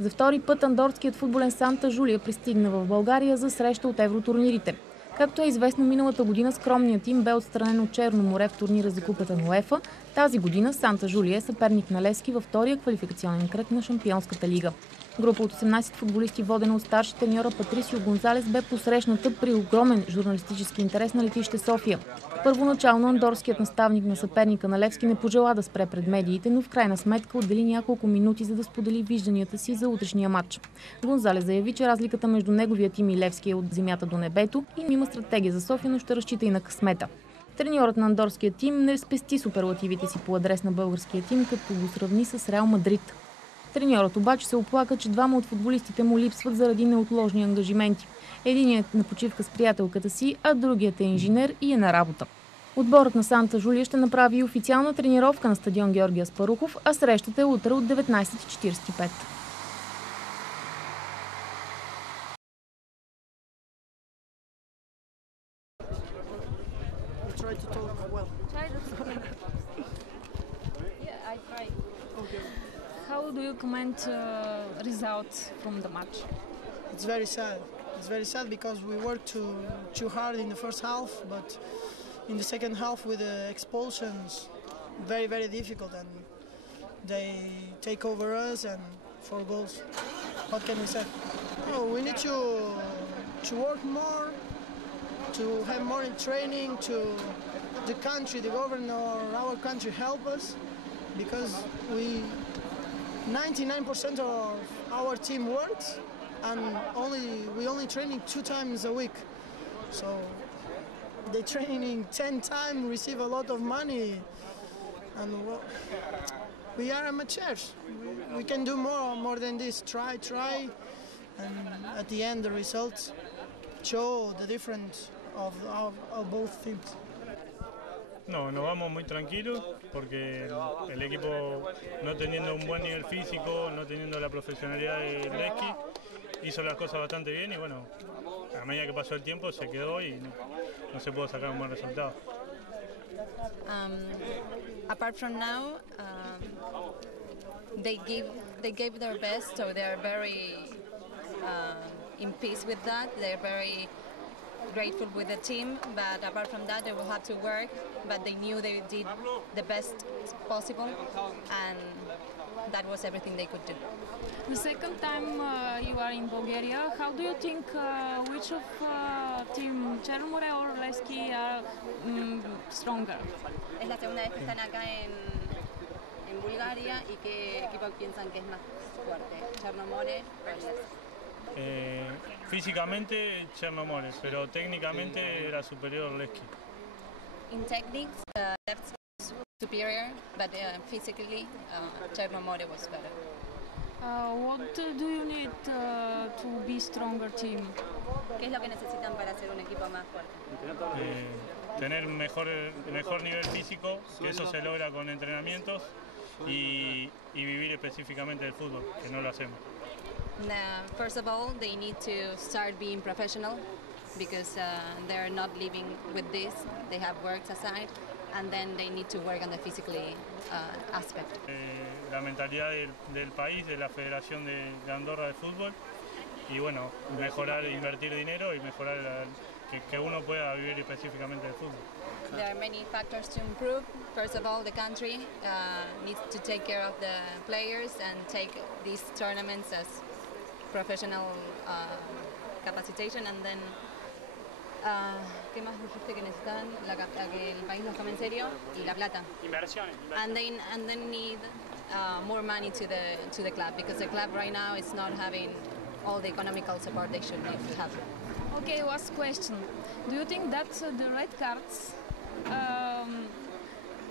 За втори път андорският футболен Санта Жулия пристигна в България за среща от евротурнирите. Както е известно, миналата година скромният им бе отстранен от Черно море в турнира за купата на УЕФА. Тази година Санта Жулия е съперник на Левски във втория квалификационен кръг на Шампионската лига. Група от 18 футболисти, водена от старши треньора Патрисио Гонзалес, бе посрещната при огромен журналистически интерес на летище София. Първоначално андорският наставник на съперника на Левски не пожела да спре пред медиите, но в крайна сметка отдели няколко минути, за да сподели вижданията си за утрешния матч. Гонзалес заяви, че разликата между неговия тим и Левски е от земята до небето и има стратегия за София, но ще разчита и на късмета. Треньорът на андорския тим не спести суперлативите си по адрес на българския тим, като го сравни с Реал Мадрид. Треньорът обаче се оплака, че двама от футболистите му липсват заради неотложни ангажименти. Единият е на почивка с приятелката си, а другият е инженер и е на работа. Отборът на Санта Жулия ще направи официална тренировка на стадион Георги Аспарухов, а срещата е утре от 19:45. How do you comment results from the match? It's very sad. It's very sad because we worked too hard in the first half, but in the second half with the expulsions, very difficult, and they take over us and 4 goals. What can we say? Oh, we need to work more, to have more in training, to the country, the governor, our country help us, because 99% of our team works, and we only training 2 times a week. So they training 10 times, receive a lot of money, and we are amateurs. We can do more than this. Try, and at the end the results show the difference of both teams. No, nos vamos muy tranquilos porque el equipo, no teniendo un buen nivel físico, no teniendo la profesionalidad de Levski, hizo las cosas bastante bien y bueno, a medida que pasó el tiempo se quedó y no se pudo sacar un buen resultado. Apart from now, they gave their best, so they are very in peace with that. They're very grateful with the team, but apart from that they will have to work, but they knew they did the best possible and that was everything they could do. The second time you are in Bulgaria, how do you think which of team Черно море or Levski are stronger? Es la segunda vez que están acá en Bulgaria y qué equipo piensan que es más fuerte, Черно море o Levski. Físicamente Черно море, pero técnicamente era superior Levski. In techniques, Levski was superior, but physically Черно море was better. What do you need to be stronger team? ¿Qué es lo que necesitan para ser un equipo más fuerte? Tener mejor nivel físico, que eso se logra con entrenamientos y vivir específicamente del fútbol, que no lo hacemos. First of all, they need to start being professional because they're not living with this. They have worked aside, and then they need to work on the physically aspect. La mentalidad del país, de la Federación de Andorra de Fútbol, y bueno, mejorar, invertir dinero y mejorar que uno pueda vivir específicamente del fútbol. There are many factors to improve. First of all, the country needs to take care of the players and take these tournaments as professional capacitation, and then ¿qué más dijiste que necesitan? Que el país los tome en serio y la plata. Inversiones. And then need more money to the club because the club right now is not having all the economical support they should have. Okay, last question. Do you think that the red cards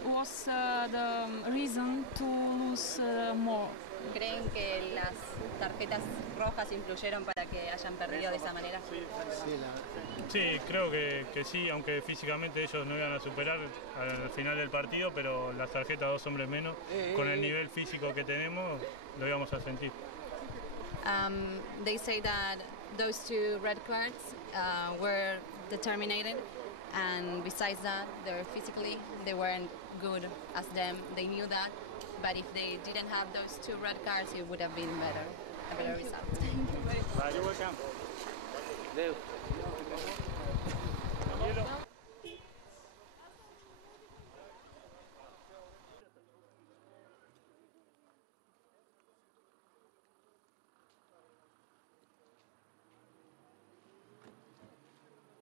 was the reason to lose more? ¿Creen que las tarjetas rojas influyeron para que hayan perdido de esa manera? Sí, creo que sí, aunque físicamente ellos no iban a superar al final del partido, pero las tarjetas 2 hombres menos, con el nivel físico que tenemos, lo íbamos a sentir. They say that those 2 red cards were determined, and besides that, they weren't good as them. They knew that, but if they didn't have those 2 red cards, it would have been better. better result. You're welcome.